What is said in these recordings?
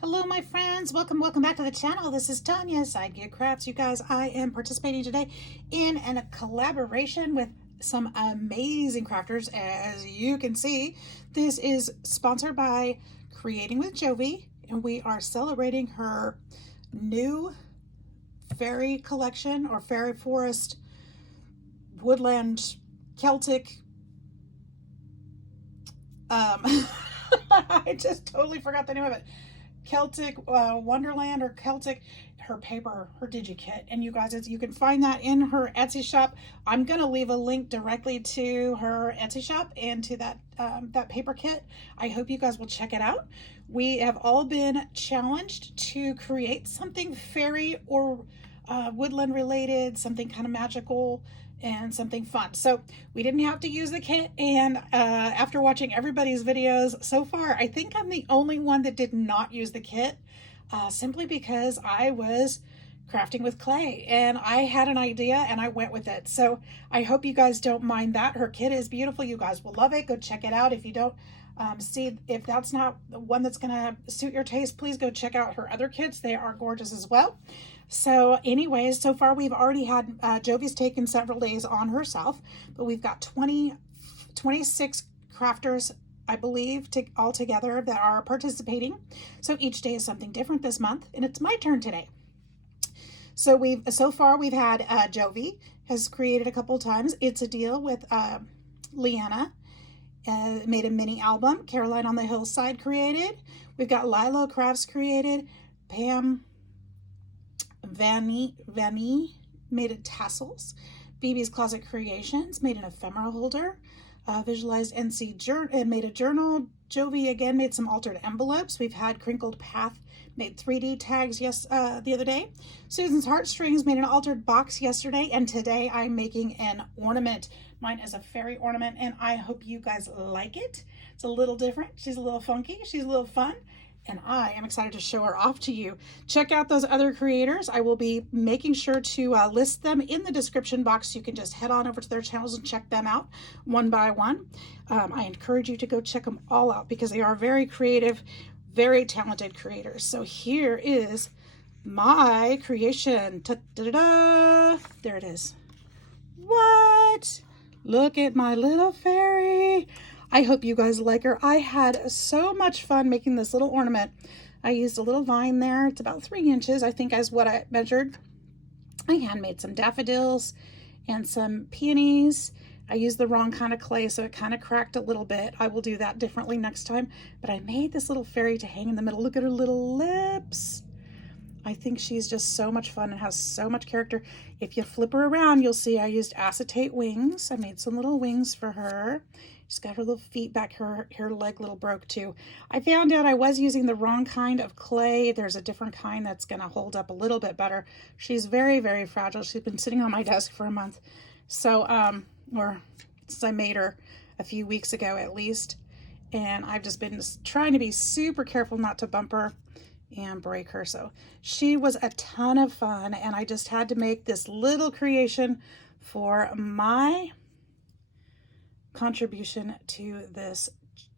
Hello, my friends. Welcome back to the channel. This is Tanya, Sidegigcrafts. You guys, I am participating today in a collaboration with some amazing crafters. As you can see, this is sponsored by Creating with Jovi, and we are celebrating her new fairy collection, or fairy forest woodland Celtic I just totally forgot the name of it. Celtic Wonderland, or Celtic, her digikit. And you guys, you can find that in her Etsy shop. I'm gonna leave a link directly to her Etsy shop and to that paper kit. I hope you guys will check it out. We have all been challenged to create something fairy or woodland related, something kind of magical and something fun. So we didn't have to use the kit, and after watching everybody's videos so far, I think I'm the only one that did not use the kit, simply because I was crafting with clay and I had an idea and I went with it. So I hope you guys don't mind that. Her kit is beautiful. You guys will love it. Go check it out. If you don't see, if that's not the one that's gonna suit your taste, please go check out her other kits. They are gorgeous as well. So anyways, so far we've already had, Jovi's taken several days on herself, but we've got 26 crafters, I believe, all together that are participating. So each day is something different this month, and it's my turn today. So so far we've had Jovi has created a couple times. It's a deal with Leanna, made a mini album. Caroline on the Hillside created. We've got Lilo Crafts created. Pam Vanny made a tassels. BB's Closet Creations made an ephemera holder. Visualized NC made a journal. Jovi again made some altered envelopes. We've had Crinkled Path made 3D tags the other day. Susan's Heartstrings made an altered box yesterday, and today I'm making an ornament. Mine is a fairy ornament, and I hope you guys like it. It's a little different. She's a little funky. She's a little fun, and I am excited to show her off to you. Check out those other creators. I will be making sure to list them in the description box. You can just head on over to their channels and check them out one by one. I encourage you to go check them all out because they are very creative, very talented creators. So here is my creation. Ta-da-da-da! There it is. What? Look at my little fairy. I hope you guys like her. I had so much fun making this little ornament. I used a little vine there. It's about 3 inches, I think, is what I measured. I handmade some daffodils and some peonies. I used the wrong kind of clay, so it kind of cracked a little bit. I will do that differently next time. But I made this little fairy to hang in the middle. Look at her little lips. I think she's just so much fun and has so much character. If you flip her around, you'll see I used acetate wings. I made some little wings for her. She's got her little feet back, her leg little broke too. I found out I was using the wrong kind of clay. There's a different kind that's gonna hold up a little bit better. She's very, very fragile. She's been sitting on my desk for a month. So, or since I made her a few weeks ago at least. And I've just been trying to be super careful not to bump her and break her. So she was a ton of fun, and I just had to make this little creation for my contribution to this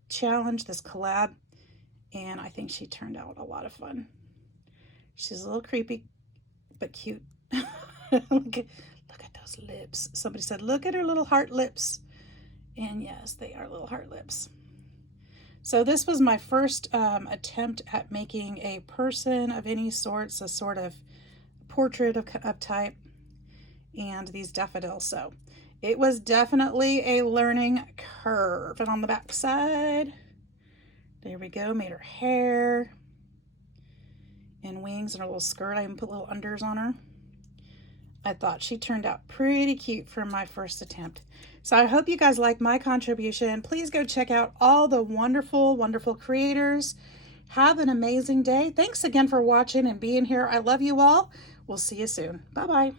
challenge, this collab, and I think she turned out a lot of fun. She's a little creepy but cute. look at those lips. Somebody said look at her little heart lips, and yes, they are little heart lips. So this was my first attempt at making a person of any sorts, a sort of portrait of type, and these daffodils. So it was definitely a learning curve. And on the back side, there we go, made her hair and wings and her little skirt. I even put little unders on her. I thought she turned out pretty cute for my first attempt. So I hope you guys like my contribution. Please go check out all the wonderful, wonderful creators. Have an amazing day. Thanks again for watching and being here. I love you all. We'll see you soon. Bye-bye.